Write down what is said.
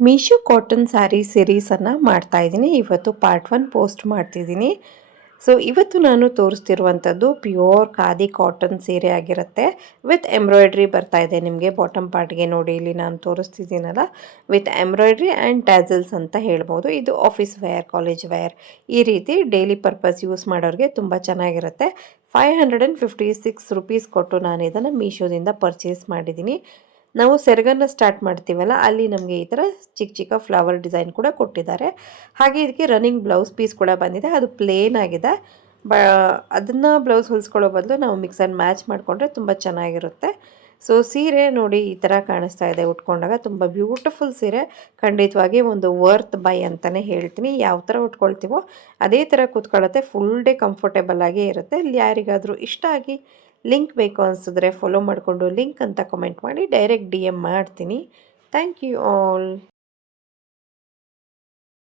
Meesho cotton sari ಸೀರೀಸನ್ನು ಮಾಡ್ತಾ ಇದ್ದೀನಿ. ಇವತ್ತು ಪಾರ್ಟ್ 1 ಪೋಸ್ಟ್ ಮಾಡ್ತಿದ್ದೀನಿ. ಸೊ ಇವತ್ತು ನಾನು ತೋರಿಸ್ತಿರುವಂಥದ್ದು ಪ್ಯೂರ್ ಖಾದಿ ಕಾಟನ್ ಸೀರೆ ಆಗಿರುತ್ತೆ. ವಿತ್ ಎಂಬ್ರಾಯ್ಡ್ರಿ ಬರ್ತಾ ಇದೆ ನಿಮಗೆ ಬಾಟಮ್ ಪಾರ್ಟ್ಗೆ. ನೋಡಿ ಇಲ್ಲಿ ನಾನು ತೋರಿಸ್ತಿದ್ದೀನಲ್ಲ, ವಿತ್ ಎಂಬ್ರಾಯ್ಡ್ರಿ ಆ್ಯಂಡ್ ಟ್ಯಾಸಲ್ಸ್ ಅಂತ ಹೇಳ್ಬೋದು. ಇದು ಆಫೀಸ್ ವೇರ್, ಕಾಲೇಜ್ ವೇರ್, ಈ ರೀತಿ ಡೈಲಿ ಪರ್ಪಸ್ ಯೂಸ್ ಮಾಡೋರಿಗೆ ತುಂಬ ಚೆನ್ನಾಗಿರುತ್ತೆ. 556 ರುಪೀಸ್ ಕೊಟ್ಟು ನಾನು ಇದನ್ನು ಮೀಶೋದಿಂದ ಪರ್ಚೇಸ್ ಮಾಡಿದ್ದೀನಿ. ನಾವು ಸೆರಗನ್ನು ಸ್ಟಾರ್ಟ್ ಮಾಡ್ತೀವಲ್ಲ, ಅಲ್ಲಿ ನಮಗೆ ಈ ಥರ ಚಿಕ್ಕ ಚಿಕ್ಕ ಫ್ಲವರ್ ಡಿಸೈನ್ ಕೂಡ ಕೊಟ್ಟಿದ್ದಾರೆ. ಹಾಗೆ ಇದಕ್ಕೆ ರನ್ನಿಂಗ್ ಬ್ಲೌಸ್ ಪೀಸ್ ಕೂಡ ಬಂದಿದೆ. ಅದು ಪ್ಲೇನ್ ಆಗಿದೆ. ಬ ಅದನ್ನು ಬ್ಲೌಸ್ ಹೊಲಿಸ್ಕೊಳ್ಳೋ ಬದಲು ನಾವು ಮಿಕ್ಸ್ ಆ್ಯಂಡ್ ಮ್ಯಾಚ್ ಮಾಡಿಕೊಂಡ್ರೆ ತುಂಬ ಚೆನ್ನಾಗಿರುತ್ತೆ. ಸೊ ಸೀರೆ ನೋಡಿ ಈ ಥರ ಕಾಣಿಸ್ತಾ ಇದೆ ಉಟ್ಕೊಂಡಾಗ. ತುಂಬ ಬ್ಯೂಟಿಫುಲ್ ಸೀರೆ. ಖಂಡಿತವಾಗಿ ಒಂದು ವರ್ತ್ ಬೈ ಅಂತಲೇ ಹೇಳ್ತೀನಿ. ಯಾವ ಥರ ಉಟ್ಕೊಳ್ತೀವೋ ಅದೇ ಥರ ಕೂತ್ಕೊಳ್ಳುತ್ತೆ. ಫುಲ್ ಡೇ ಕಂಫರ್ಟೇಬಲ್ ಆಗೇ ಇರುತ್ತೆ. ಇಲ್ಲಿ ಯಾರಿಗಾದರೂ ಇಷ್ಟ ಆಗಿ ಲಿಂಕ್ ಬೇಕು ಅನಿಸಿದ್ರೆ ಫಾಲೋ ಮಾಡಿಕೊಂಡು ಲಿಂಕ್ ಅಂತ ಕಮೆಂಟ್ ಮಾಡಿ, ಡೈರೆಕ್ಟ್ DM ಮಾಡ್ತೀನಿ. Thank you all.